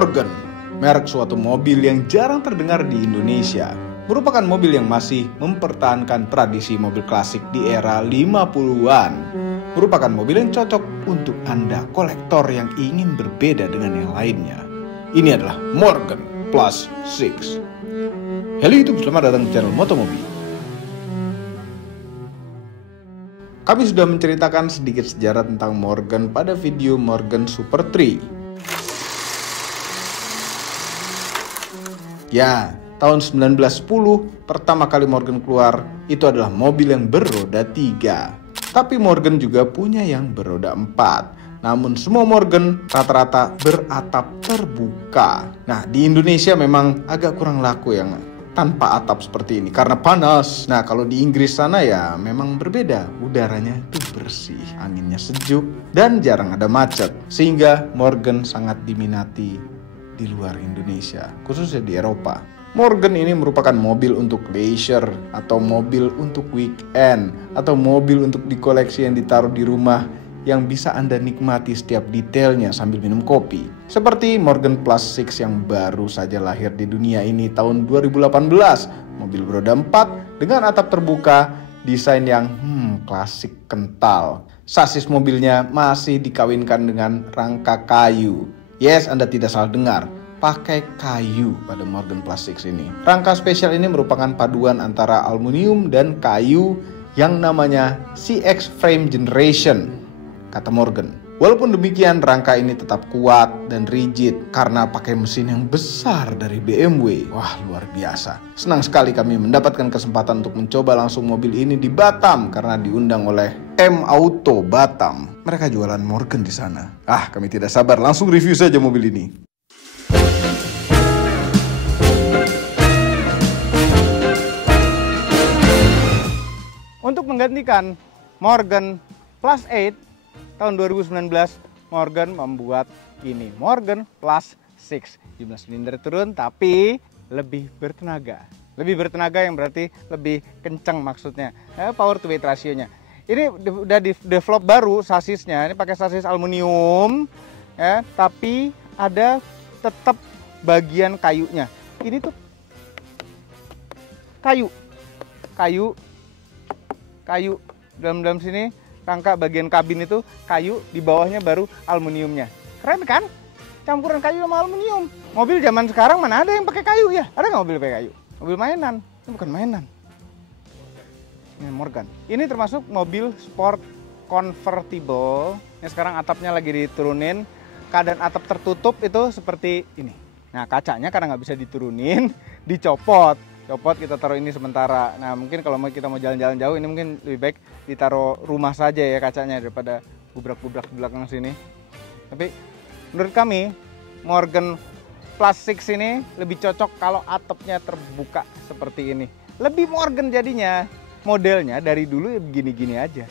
Morgan, merek suatu mobil yang jarang terdengar di Indonesia. Merupakan mobil yang masih mempertahankan tradisi mobil klasik di era 50-an. Merupakan mobil yang cocok untuk Anda kolektor yang ingin berbeda dengan yang lainnya. Ini adalah Morgan Plus 6. Halo YouTube, selamat datang di channel Motomobi. Kami sudah menceritakan sedikit sejarah tentang Morgan pada video Morgan Super 3. Ya, tahun 1910 pertama kali Morgan keluar itu adalah mobil yang beroda 3. Tapi Morgan juga punya yang beroda 4. Namun semua Morgan rata-rata beratap terbuka. Nah, di Indonesia memang agak kurang laku yang tanpa atap seperti ini karena panas. Nah, kalau di Inggris sana ya memang berbeda. Udaranya itu bersih, anginnya sejuk dan jarang ada macet. Sehingga Morgan sangat diminati di luar Indonesia, khususnya di Eropa. Morgan ini merupakan mobil untuk leisure, atau mobil untuk weekend, atau mobil untuk dikoleksi yang ditaruh di rumah yang bisa Anda nikmati setiap detailnya sambil minum kopi. Seperti Morgan Plus 6 yang baru saja lahir di dunia ini tahun 2018. Mobil beroda 4 dengan atap terbuka, desain yang klasik kental. Sasis mobilnya masih dikawinkan dengan rangka kayu. Yes, Anda tidak salah dengar, pakai kayu pada Morgan Plus 6 ini. Rangka spesial ini merupakan paduan antara aluminium dan kayu yang namanya CX Frame Generation, kata Morgan. Walaupun demikian, rangka ini tetap kuat dan rigid karena pakai mesin yang besar dari BMW. Wah, luar biasa. Senang sekali kami mendapatkan kesempatan untuk mencoba langsung mobil ini di Batam karena diundang oleh M Auto Batam. Mereka jualan Morgan di sana. Kami tidak sabar, langsung review saja mobil ini. Untuk menggantikan Morgan Plus 8 tahun 2019, Morgan membuat ini, Morgan Plus 6. Jumlah silinder turun tapi lebih bertenaga. Lebih bertenaga yang berarti lebih kencang maksudnya. Power to weight rasionya. Ini udah di develop baru sasisnya. Ini pakai sasis aluminium ya, tapi ada tetap bagian kayunya. Ini tuh kayu dalam sini. Rangka bagian kabin itu kayu, di bawahnya baru aluminiumnya. Keren kan? Campuran kayu sama aluminium. Mobil zaman sekarang mana ada yang pakai kayu ya? Ada nggak mobil pakai kayu? Mobil mainan. Ini bukan mainan. Ini Morgan. Ini termasuk mobil sport convertible. Ini sekarang atapnya lagi diturunin. Keadaan atap tertutup itu seperti ini. Nah, kacanya karena nggak bisa diturunin, dicopot. Kita taruh ini sementara. Nah, mungkin kalau kita mau jalan-jalan jauh, ini mungkin lebih baik ditaruh rumah saja ya kacanya daripada gubrak-gubrak di belakang sini. Tapi menurut kami Morgan Plus 6 ini lebih cocok kalau atapnya terbuka seperti ini. Lebih Morgan jadinya. Modelnya dari dulu ya begini-gini aja.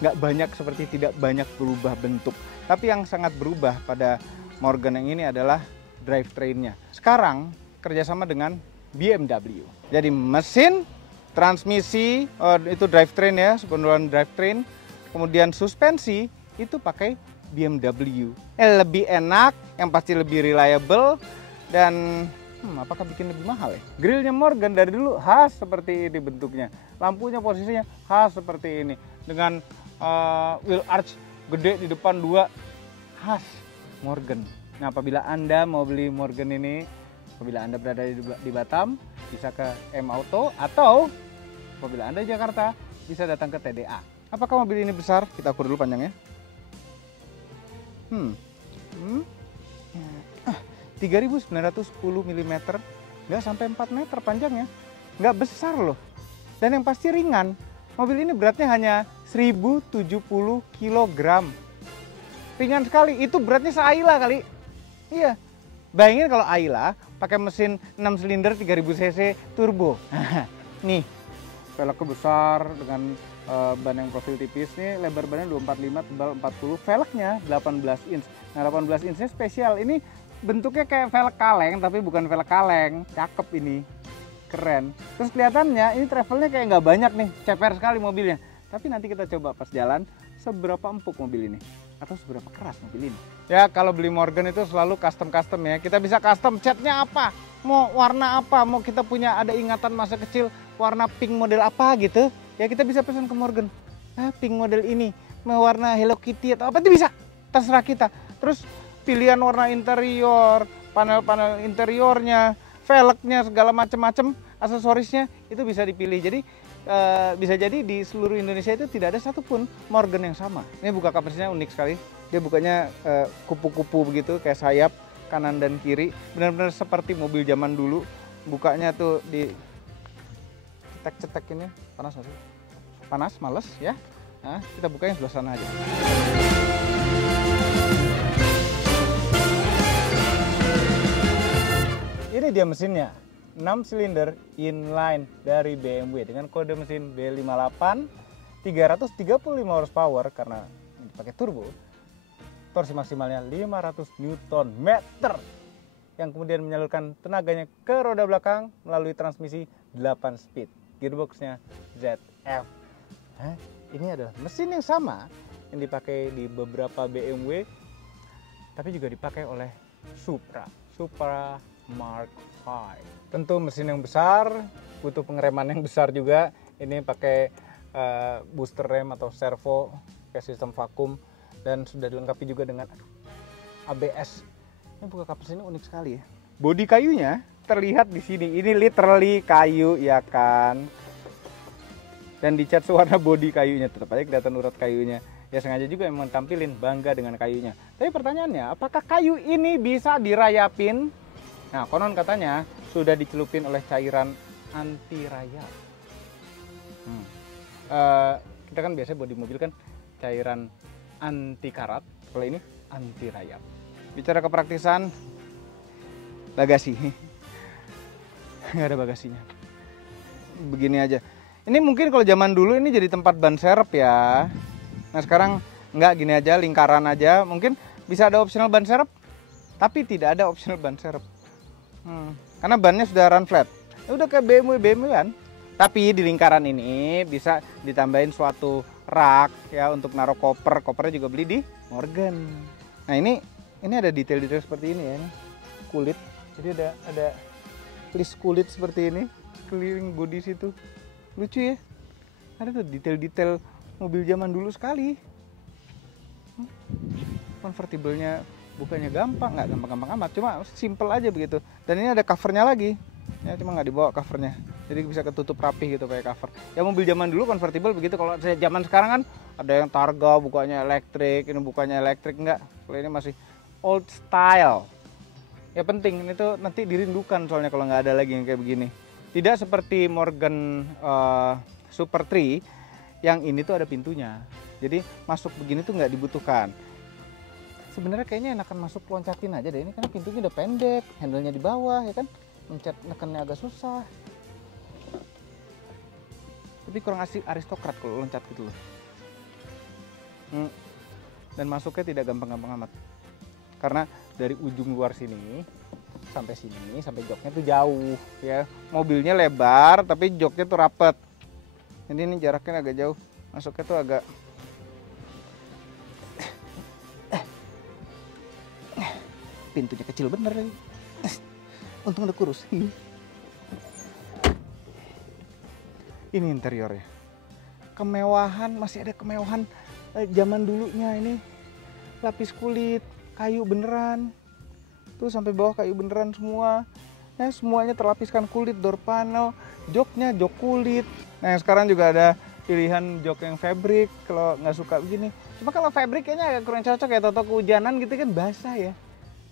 Nggak banyak, seperti tidak banyak berubah bentuk. Tapi yang sangat berubah pada Morgan yang ini adalah drivetrain-nya. Sekarang kerjasama dengan BMW. Jadi mesin, transmisi, itu drivetrain ya, sebenarnya drivetrain. Kemudian suspensi itu pakai BMW. Lebih enak, yang pasti lebih reliable, dan apakah bikin lebih mahal ya? Grillnya Morgan dari dulu khas seperti ini bentuknya. Lampunya posisinya khas seperti ini. Dengan wheel arch gede di depan 2, khas Morgan. Nah, apabila Anda mau beli Morgan ini, apabila Anda berada di Batam, bisa ke M Auto, atau apabila Anda di Jakarta, bisa datang ke TDA. Apakah mobil ini besar? Kita ukur dulu panjangnya. 3.910 mm, nggak sampai 4 meter panjangnya. Nggak besar loh. Dan yang pasti ringan. Mobil ini beratnya hanya 1070 kg. Ringan sekali, itu beratnya se-Ayla kali. Iya. Bayangin kalau Ayla pakai mesin 6 silinder 3000 cc turbo. Nih, velgnya besar dengan ban yang profil tipis. Nih lebar bannya 245, tebal 40. Velgnya 18 inch. Nah, 18 inchnya spesial. Ini bentuknya kayak velg kaleng tapi bukan velg kaleng. Cakep ini. Keren. Terus kelihatannya ini travelnya kayak nggak banyak nih. Ceper sekali mobilnya. Tapi nanti kita coba pas jalan seberapa empuk mobil ini. atau seberapa keras mobil ini. Ya kalau beli Morgan itu selalu custom ya. Kita bisa custom catnya apa, mau warna apa, mau kita punya ada ingatan masa kecil warna pink model apa gitu. Ya kita bisa pesan ke Morgan. Pink model ini, mau warna Hello Kitty atau apa itu bisa. Terserah kita. Terus pilihan warna interior, panel-panel interiornya, velgnya segala macam-macam, aksesorisnya itu bisa dipilih. Jadi bisa jadi di seluruh Indonesia itu tidak ada satupun Morgan yang sama. Ini buka coversnya unik sekali. Dia bukanya kupu-kupu begitu, kayak sayap kanan dan kiri. Benar-benar seperti mobil zaman dulu. Bukanya tuh di cetek-cetek ini. Panas nggak sih? Panas, males ya. Nah, kita bukanya sebelah sana aja. Ini dia mesinnya. 6 silinder inline dari BMW dengan kode mesin B58, 335 horsepower karena pakai turbo. Torsi maksimalnya 500 Nm yang kemudian menyalurkan tenaganya ke roda belakang melalui transmisi 8 speed. Gearboxnya ZF. Ini adalah mesin yang sama yang dipakai di beberapa BMW, tapi juga dipakai oleh Supra Mark V. Tentu mesin yang besar, butuh pengereman yang besar juga. Ini pakai booster rem atau servo, kayak sistem vakum, dan sudah dilengkapi juga dengan ABS. Ini buka kapas ini unik sekali ya. Bodi kayunya terlihat di sini. Ini literally kayu ya kan. Dan dicat warna bodi kayunya, tetap aja kelihatan urat kayunya. Ya sengaja juga memang tampilin bangga dengan kayunya. Tapi pertanyaannya, apakah kayu ini bisa dirayapin? Nah, konon katanya sudah dicelupin oleh cairan anti rayap. Kita kan biasanya bodi mobil kan cairan anti karat, kalau ini anti rayap. Bicara kepraktisan, bagasi. Nggak ada bagasinya. Begini aja. Ini mungkin kalau zaman dulu ini jadi tempat ban serep ya. Nah sekarang nggak, gini aja, lingkaran aja. Mungkin bisa ada optional ban serep, tapi tidak ada optional ban serep. Karena bannya sudah run flat. Udah kayak BMW kan. Tapi di lingkaran ini bisa ditambahin suatu rak ya untuk naruh koper. Kopernya juga beli di Morgan. Nah ini ada detail-detail seperti ini ya. Ini kulit. Jadi ada list kulit seperti ini keliling bodi situ. Lucu ya. Ada tuh detail-detail mobil zaman dulu sekali. Convertible-nya bukanya gampang, nggak gampang-gampang amat, cuma simple aja begitu. Dan ini ada covernya lagi, ya cuma nggak dibawa covernya, jadi bisa ketutup rapih gitu pakai cover. Ya mobil zaman dulu convertible begitu. Kalau zaman sekarang kan ada yang Targa bukanya elektrik, ini bukanya elektrik enggak. Kalau ini masih old style. Ya penting, ini tuh nanti dirindukan soalnya kalau nggak ada lagi yang kayak begini. Tidak seperti Morgan Super 3 yang ini tuh ada pintunya, jadi masuk begini tuh nggak dibutuhkan. Sebenarnya kayaknya enakan masuk loncatin aja deh ini, karena pintunya udah pendek, handle-nya di bawah ya kan, mencet nekennya agak susah. Tapi kurang asik aristokrat kalau loncat gitu loh. Dan masuknya tidak gampang-gampang amat. Karena dari ujung luar sini sampai sini, sampai joknya tuh jauh ya. Mobilnya lebar tapi joknya tuh rapet. Jadi ini jaraknya agak jauh. Masuknya tuh agak pintunya kecil bener lagi. Untung udah kurus. Ini interiornya. Kemewahan, masih ada kemewahan zaman dulunya ini. Lapis kulit, kayu beneran. Tuh sampai bawah kayu beneran semua. Ya, semuanya terlapiskan kulit, door panel, joknya jok kulit. Nah, yang sekarang juga ada pilihan jok yang fabric kalau nggak suka begini. Cuma kalau fabric kayaknya agak kurang cocok ya, toto kehujanan gitu kan basah ya.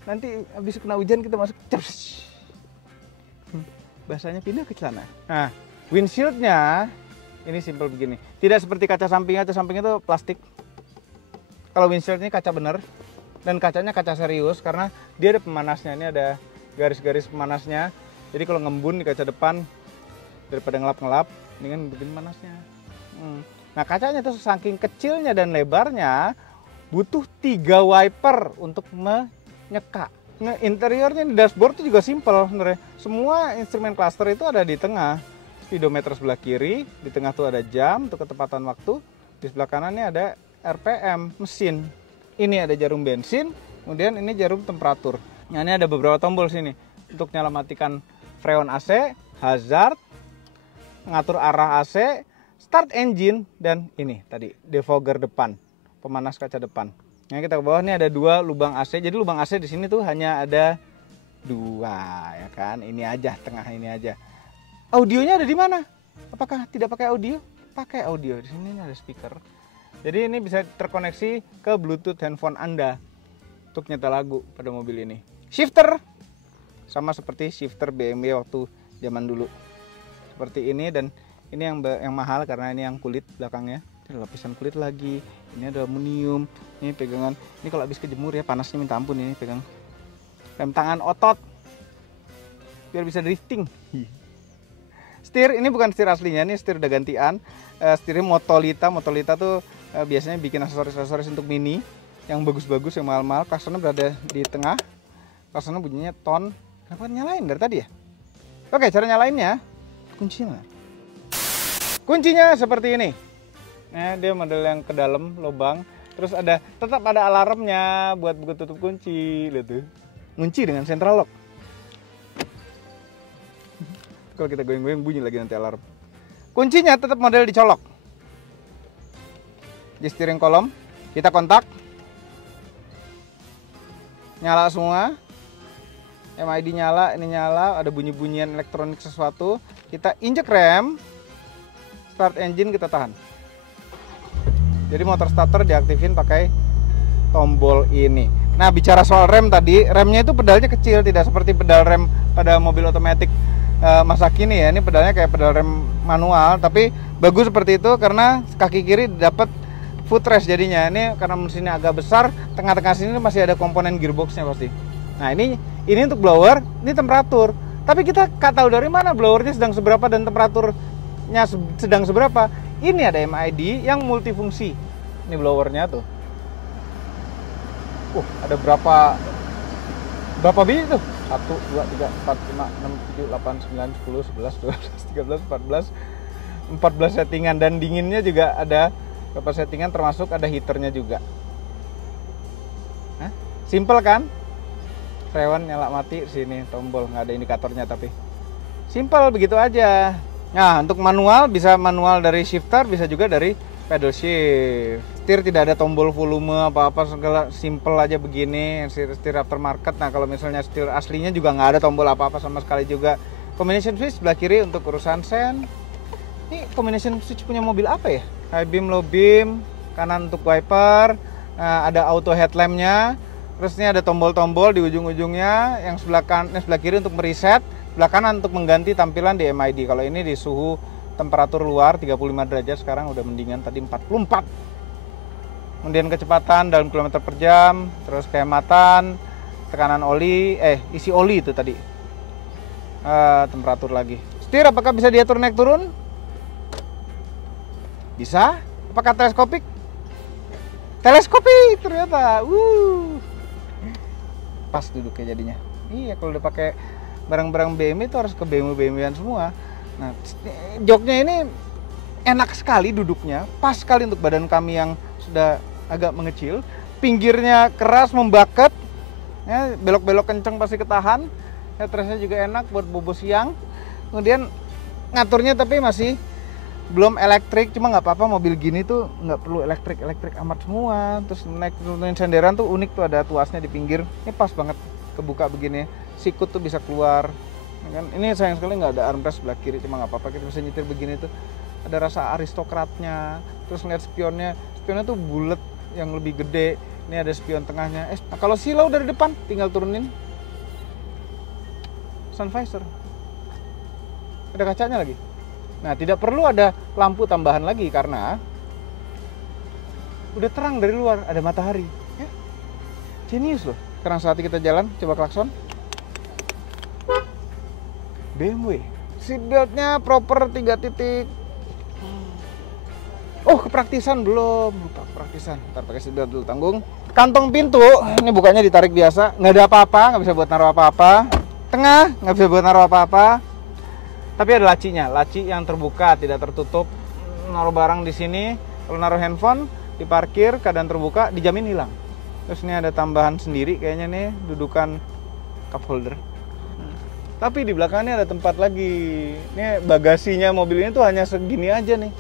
Nanti habis kena hujan kita masuk ceps. Basahnya pindah ke celana. Nah, windshieldnya ini simple begini. Tidak seperti kaca sampingnya itu plastik. Kalau windshield ini kaca bener, dan kacanya kaca serius karena dia ada pemanasnya. Ini ada garis-garis pemanasnya. Jadi kalau ngembun di kaca depan, daripada ngelap-ngelap, ini kan bikin panasnya. Nah kacanya tuh saking kecilnya dan lebarnya, butuh 3 wiper untuk nyeka. Nah, interiornya di dashboard itu juga simple sebenarnya. Semua instrumen cluster itu ada di tengah. Speedometer sebelah kiri, di tengah tuh ada jam untuk ketepatan waktu. Di sebelah kanannya ada RPM mesin. Ini ada jarum bensin, kemudian ini jarum temperatur. Nah, ini ada beberapa tombol sini untuk nyala matikan freon AC, hazard, ngatur arah AC, start engine, dan ini tadi defogger depan, pemanas kaca depan. Nah, kita ke bawah ini ada 2 lubang AC. Jadi lubang AC di sini tuh hanya ada 2, ya kan? Ini aja, tengah ini aja. Audionya ada di mana? Apakah tidak pakai audio? Pakai audio. Di sini ada speaker. Jadi ini bisa terkoneksi ke Bluetooth handphone Anda untuk nyetel lagu pada mobil ini. Shifter sama seperti shifter BMW waktu zaman dulu. Seperti ini, dan ini yang mahal karena ini yang kulit belakangnya. Ini lapisan kulit lagi. Ini ada aluminium. Ini pegangan. Ini kalau habis kejemur ya panasnya minta ampun ini pegang. Rem tangan otot. Biar bisa drifting. Setir ini bukan setir aslinya, ini setir udah gantian. Setirnya Motolita. Motolita tuh biasanya bikin aksesoris-aksesoris untuk Mini yang bagus-bagus, yang mahal-mahal. Klaksonnya berada di tengah. Klaksonnya bunyinya ton. Kenapa nyalain dari tadi ya? Oke, cara nyalainnya kuncinya. Kuncinya seperti ini. Nah, dia model yang ke dalam lubang. Terus tetap ada alarmnya buat buka tutup kunci, lihat tuh. Kunci dengan central lock. Kalau kita goyang-goyang bunyi lagi nanti alarm. Kuncinya tetap model dicolok. Di steering column kita kontak, nyala semua, MID nyala, ini nyala, ada bunyi-bunyian elektronik sesuatu. Kita injek rem, start engine, kita tahan. Jadi motor starter diaktifin pakai tombol ini. Nah, bicara soal rem tadi, remnya itu pedalnya kecil, tidak seperti pedal rem pada mobil otomatis masa kini ya. Ini pedalnya kayak pedal rem manual, tapi bagus seperti itu karena kaki kiri dapat footrest jadinya. Ini karena mesinnya agak besar, tengah-tengah sini masih ada komponen gearboxnya pasti. Nah, ini untuk blower, ini temperatur. Tapi kita nggak tahu dari mana blowernya sedang seberapa dan temperaturnya sedang seberapa. Ini ada MID yang multifungsi. Ini blowernya tuh. Ada berapa biji tuh? 1, 2, 3, 4, 5, 6, 7, 8, 9, 10, 11, 12, 13, 14 14 settingan, dan dinginnya juga ada beberapa settingan, termasuk ada heaternya juga. Simple kan? Freon nyala mati, sini tombol, nggak ada indikatornya, tapi simple begitu aja. Nah, untuk manual bisa manual dari shifter, bisa juga dari pedal shift. Setir tidak ada tombol volume apa-apa, segala simple aja begini. Setir aftermarket. Nah, kalau misalnya setir aslinya juga nggak ada tombol apa-apa sama sekali juga. Combination switch sebelah kiri untuk urusan sen. Ini combination switch punya mobil apa ya? High beam, low beam, kanan untuk wiper. Nah, ada auto headlampnya. Terus ini ada tombol-tombol di ujung-ujungnya. Yang sebelah kiri untuk mereset, sebelah kanan untuk mengganti tampilan di MID. Kalau ini di suhu temperatur luar 35 derajat, sekarang udah mendingan, tadi 44. Kemudian kecepatan dalam kilometer per jam, terus kehematan, tekanan oli, isi oli itu tadi. Temperatur lagi. Setir apakah bisa diatur naik turun? Bisa. Apakah teleskopik? Teleskopik ternyata. Pas duduknya jadinya. Iya, kalau udah pakai barang-barang BMW itu harus ke BMW-an semua. Nah, joknya ini enak sekali duduknya, pas sekali untuk badan kami yang sudah agak mengecil. Pinggirnya keras, membaket, ya, belok-belok kenceng pasti ketahan. Headrestnya juga enak buat bobo siang. Kemudian ngaturnya tapi masih belum elektrik, cuma nggak apa-apa, mobil gini tuh nggak perlu elektrik amat semua. Terus naik turunin senderan tuh unik tuh, ada tuasnya di pinggir. Ini pas banget kebuka begini, sikut tuh bisa keluar. Kan ini sayang sekali nggak ada armrest sebelah kiri, cuma nggak apa-apa, kita bisa nyetir begini tuh ada rasa aristokratnya. Terus lihat spionnya tuh bulat yang lebih gede. Ini ada spion tengahnya. Nah, kalau silau dari depan tinggal turunin sun visor, ada kacanya lagi. Nah, tidak perlu ada lampu tambahan lagi karena udah terang dari luar, ada matahari. Ya, genius loh. Sekarang saatnya kita jalan, coba klakson. BMW, seatbeltnya proper 3 titik. Kepraktisan belum, lupa kepraktisan. Ntar pakai seatbelt dulu, tanggung. Kantong pintu, ini bukanya ditarik biasa, nggak ada apa-apa, nggak bisa buat naruh apa-apa. Tengah, nggak bisa buat naruh apa-apa. Tapi ada lacinya, laci yang terbuka, tidak tertutup. Naruh barang di sini, kalau naruh handphone, diparkir, keadaan terbuka, dijamin hilang. Terus ini ada tambahan sendiri kayaknya nih, dudukan cup holder. Tapi di belakangnya ada tempat lagi. Ini bagasinya mobil ini tuh hanya segini aja nih.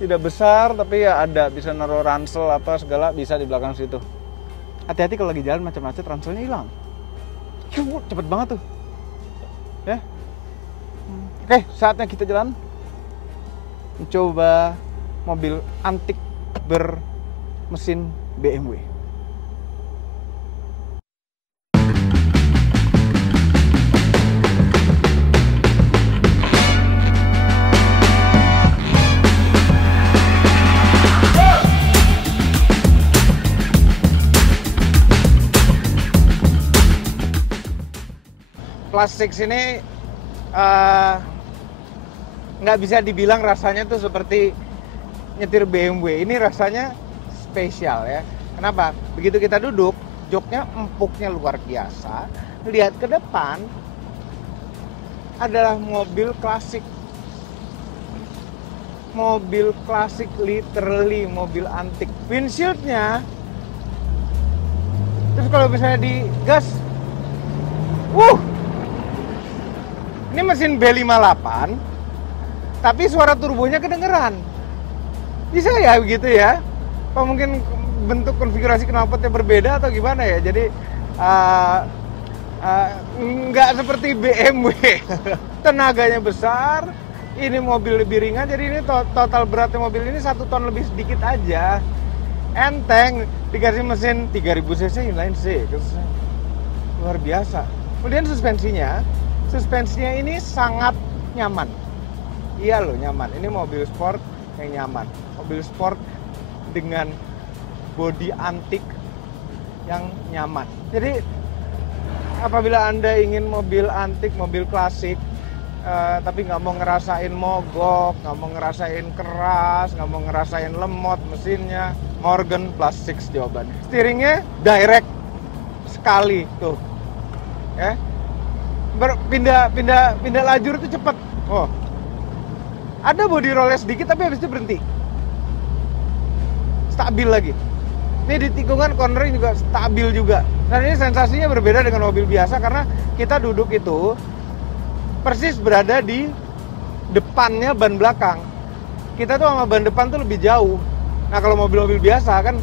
Tidak besar, tapi ya ada, bisa naruh ransel apa segala bisa di belakang situ. Hati-hati kalau lagi jalan macam-macam, ranselnya hilang. Cepet banget tuh. Ya. Oke, saatnya kita jalan. Mencoba mobil antik bermesin BMW. Plastik sini nggak bisa dibilang rasanya tuh seperti nyetir BMW. Ini rasanya spesial ya. Kenapa? Begitu kita duduk, joknya empuknya luar biasa. Lihat ke depan adalah mobil klasik. Mobil klasik, literally mobil antik. Windshieldnya, terus kalau misalnya digas, ini mesin B58, tapi suara turbonya kedengeran. Bisa ya begitu ya? Apa mungkin bentuk konfigurasi knalpotnya berbeda atau gimana ya? Jadi nggak seperti BMW. Tenaganya besar, ini mobil lebih ringan, jadi ini total beratnya mobil ini 1 ton lebih sedikit aja. Enteng, dikasih mesin 3000 cc inline six. Luar biasa. Kemudian suspensinya ini sangat nyaman. Iya loh, nyaman. Ini mobil sport yang nyaman. Mobil sport dengan bodi antik yang nyaman. Jadi apabila Anda ingin mobil antik, mobil klasik, tapi nggak mau ngerasain mogok, nggak mau ngerasain keras, nggak mau ngerasain lemot mesinnya, Morgan Plus 6 jawabannya. Steeringnya direct sekali tuh, ya. Pindah lajur itu cepat. Ada body rollnya sedikit tapi habis itu berhenti. Stabil lagi. Ini di tikungan cornering juga stabil juga. Dan ini sensasinya berbeda dengan mobil biasa karena kita duduk itu persis berada di depannya ban belakang. Kita tuh sama ban depan tuh lebih jauh. Nah kalau mobil-mobil biasa kan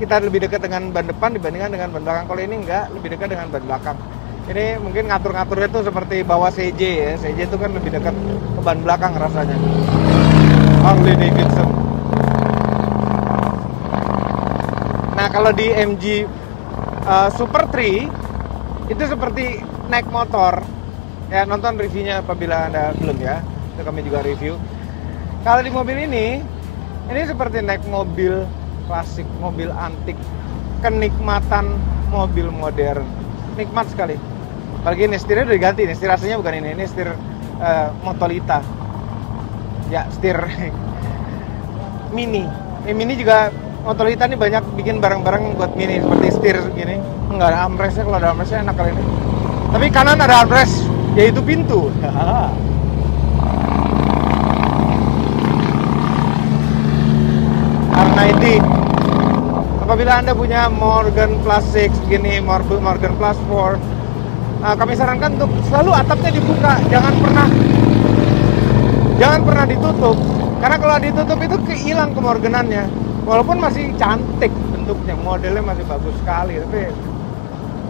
kita lebih dekat dengan ban depan dibandingkan dengan ban belakang. Kalau ini enggak, lebih dekat dengan ban belakang. Ini mungkin ngatur-ngaturnya tuh seperti bawa CJ ya. CJ itu kan lebih dekat ke ban belakang rasanya. Harley Davidson. Nah kalau di MG Super 3 itu seperti naik motor. Ya nonton reviewnya apabila Anda belum ya. Itu kami juga review. Kalau di mobil ini seperti naik mobil klasik, mobil antik. Kenikmatan mobil modern. Nikmat sekali. Apalagi ini setirnya udah diganti, nih setir aslinya bukan ini setir Motolita. Ya, setir Mini. Mini juga Motolita nih banyak bikin barang-barang buat Mini seperti setir gini. Enggak ada armrestnya, kalau ada armrestnya enak kali ini. Tapi kanan ada armrest, yaitu pintu. R90. Apabila Anda punya Morgan Plus 6 gini, Morgan Plus 4, kami sarankan untuk selalu atapnya dibuka, jangan pernah ditutup. Karena kalau ditutup itu kehilang kemorganannya. Walaupun masih cantik bentuknya, modelnya masih bagus sekali, tapi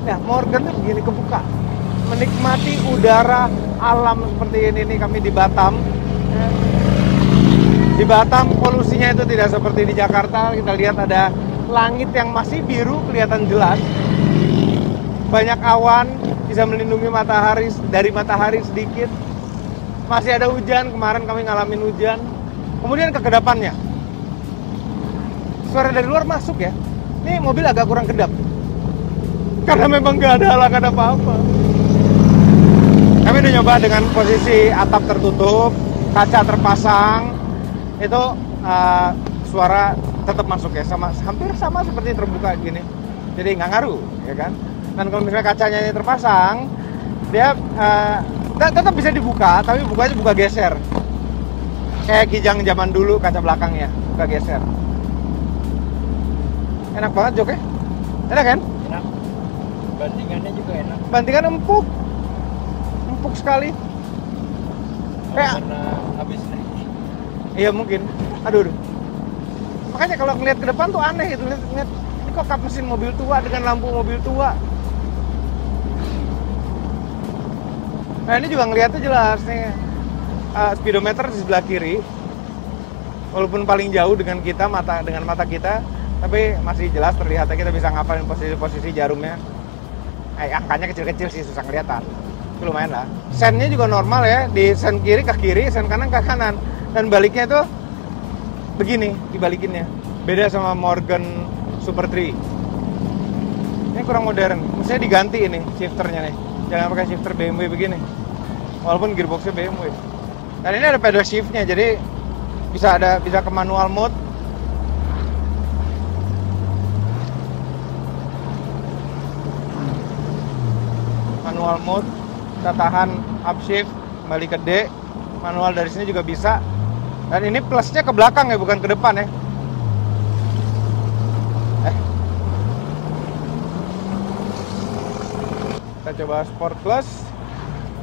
ya Morgan tuh begini kebuka. Menikmati udara alam seperti ini nih kami di Batam. Di Batam polusinya itu tidak seperti di Jakarta. Kita lihat ada langit yang masih biru kelihatan jelas. Banyak awan, bisa melindungi matahari dari matahari sedikit. Masih ada hujan, kemarin kami ngalamin hujan. Kemudian kekedapannya. Suara dari luar masuk ya. Ini mobil agak kurang kedap. Karena memang nggak ada halangan apa-apa. Kami udah nyoba dengan posisi atap tertutup, kaca terpasang. Itu suara tetap masuk ya, hampir sama seperti terbuka gini. Jadi nggak ngaruh, ya kan? Dan kalau misalnya kacanya ini terpasang, dia tetap bisa dibuka, tapi bukanya buka geser. Kayak Kijang zaman dulu kaca belakangnya, buka geser. Enak banget joknya. Enak kan? Enak. Bantingannya juga enak. Bantingan empuk. Empuk sekali. Kayak Karena habis naik. iya mungkin. Aduh. Makanya kalau ngeliat ke depan tuh aneh gitu. Ngeliat ini kok kap mesin mobil tua dengan lampu mobil tua. Nah ini juga ngeliatnya jelas nih. Speedometer di sebelah kiri. Walaupun paling jauh dengan mata kita, tapi masih jelas terlihat kita bisa ngapalin posisi jarumnya. Angkanya kecil-kecil sih, susah kelihatan. Itu lumayan lah. Sennya juga normal ya, di sen kiri ke kiri, sen kanan ke kanan. Dan baliknya itu begini, dibalikinnya. Beda sama Morgan Super 3. Ini kurang modern. Mestinya diganti ini shifternya nih. Jangan pakai shifter BMW begini. Walaupun gearboxnya BMW. Dan ini ada pedal shiftnya, jadi bisa ke manual mode. Manual mode, kita tahan upshift, kembali ke D. Manual dari sini juga bisa. Dan ini plusnya ke belakang ya, bukan ke depan ya. Kita coba Sport Plus.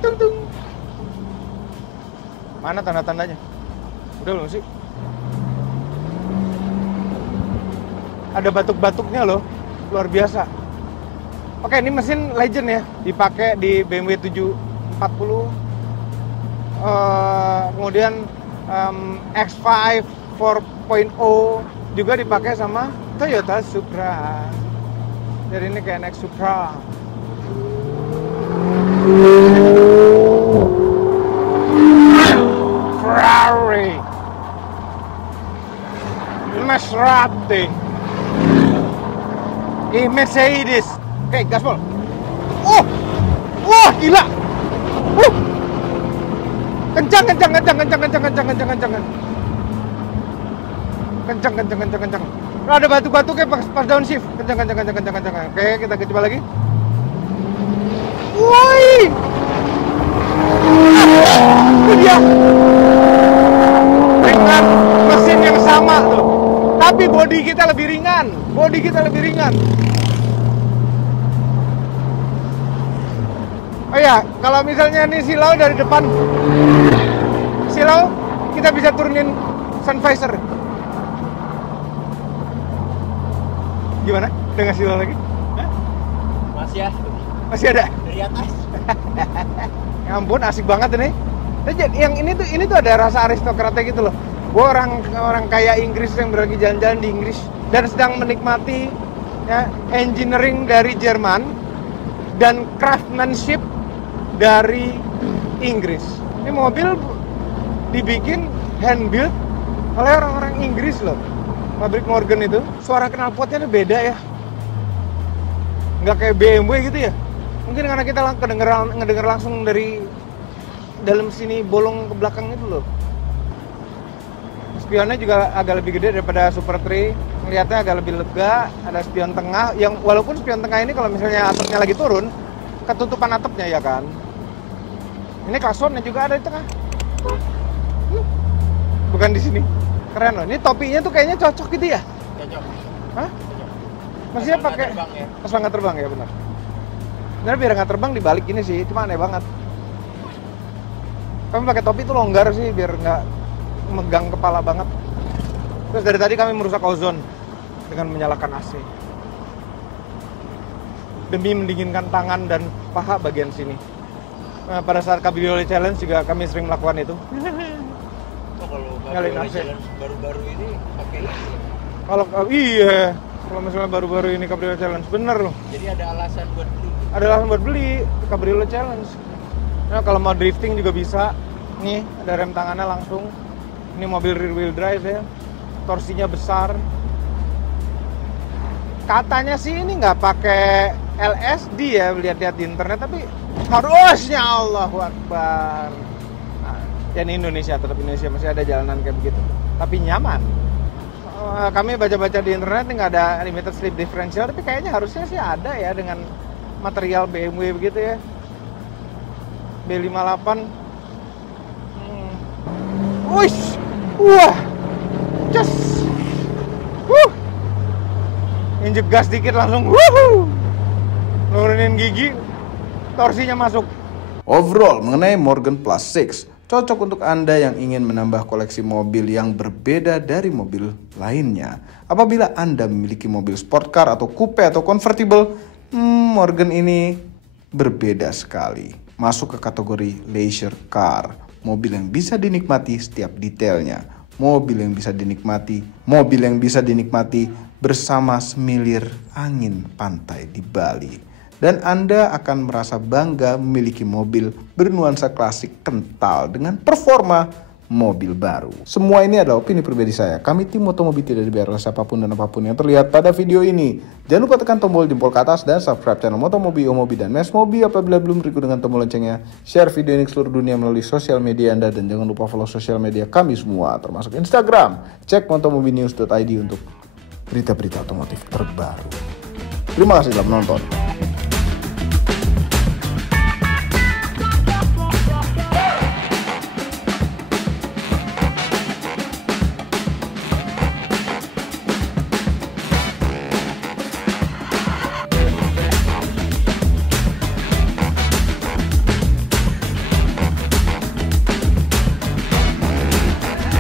Tung tung. Mana tanda-tandanya? Udah belum sih? Ada batuk-batuknya loh, luar biasa. Oke, ini mesin legend ya, dipakai di BMW 740. Kemudian X5 4.0 juga dipakai sama Toyota Supra. Jadi ini kayak X Supra. Ferrari, Maserati, Mercedes. Oke, gaspol. Wah, gila. Kencang. Kalau ada batu-batuknya pas downshift. Kencang. Oke, kita coba lagi. Woi. Itu dia. Dengan mesin yang sama tuh. Tapi bodi kita lebih ringan. Oh iya, kalau misalnya ini silau dari depan, kita bisa turunin sun visor. Gimana? Udah nggak silau lagi? Hah? Masih ada? Dari atas. Ya ampun, asik banget ini. Yang ini tuh ada rasa aristokratnya gitu loh. Gue orang kaya Inggris yang berlagi jalan-jalan di Inggris dan sedang menikmati ya, engineering dari Jerman dan craftsmanship dari Inggris. Ini mobil dibikin hand build oleh orang-orang Inggris loh. Pabrik Morgan itu. Suara knalpotnya beda ya. Nggak kayak BMW gitu ya. Mungkin karena kita ngedenger langsung dari dalam sini bolong ke belakang itu loh. Spionnya juga agak lebih gede daripada Super 3. Ngeliatnya agak lebih lega. Ada spion tengah yang walaupun spion tengah ini kalau misalnya atapnya lagi turun, ketutupan atapnya ya kan. Ini klaksonnya juga ada di tengah. Bukan di sini. Keren loh. Ini topinya tuh kayaknya cocok gitu ya? Cocok. Hah? Maksudnya pakai pas nggak terbang ya benar. Benar biar nggak terbang dibalik gini sih, cuma aneh banget. Kami pakai topi itu longgar sih biar nggak megang kepala banget. Terus dari tadi kami merusak ozon dengan menyalakan AC demi mendinginkan tangan dan paha bagian sini. Nah, pada saat Cabriolet Challenge juga kami sering melakukan itu. Kalau Nyalain Cabriolet AC. Challenge baru-baru ini pakai ini. Kalau misalnya baru-baru ini Cabriolet Challenge bener loh. Jadi ada alasan buat beli. Ada alasan buat beli Cabriolet Challenge. Nah, kalau mau drifting juga bisa. Nih, ada rem tangannya langsung. Ini mobil rear wheel drive ya. Torsinya besar. Katanya sih ini nggak pakai LSD ya, lihat-lihat di internet, tapi harusnya Allahu Akbar. Nah, ya ini Indonesia, tetap Indonesia masih ada jalanan kayak begitu. Tapi nyaman. Kami baca-baca di internet nggak ada limited slip differential, tapi kayaknya harusnya sih ada ya dengan material BMW begitu ya. B58. Wish. Wah. Just. injek gas dikit langsung wuhu, nurunin gigi, torsinya masuk. Overall, mengenai Morgan Plus 6, cocok untuk Anda yang ingin menambah koleksi mobil yang berbeda dari mobil lainnya. Apabila Anda memiliki mobil sport car atau coupe atau convertible, Morgan ini berbeda sekali. Masuk ke kategori leisure car, mobil yang bisa dinikmati setiap detailnya. Mobil yang bisa dinikmati bersama semilir angin pantai di Bali. Dan Anda akan merasa bangga memiliki mobil bernuansa klasik kental dengan performa mobil baru. Semua ini adalah opini pribadi saya. Kami tim Motomobi tidak dibayar oleh siapapun dan apapun yang terlihat pada video ini. Jangan lupa tekan tombol jempol ke atas dan subscribe channel Motomobi, Omobi, dan Mesmobi apabila belum berikut dengan tombol loncengnya. Share video ini ke seluruh dunia melalui sosial media Anda dan jangan lupa follow sosial media kami semua termasuk Instagram. Cek motomobinews.id untuk berita-berita otomotif terbaru. Terima kasih telah menonton.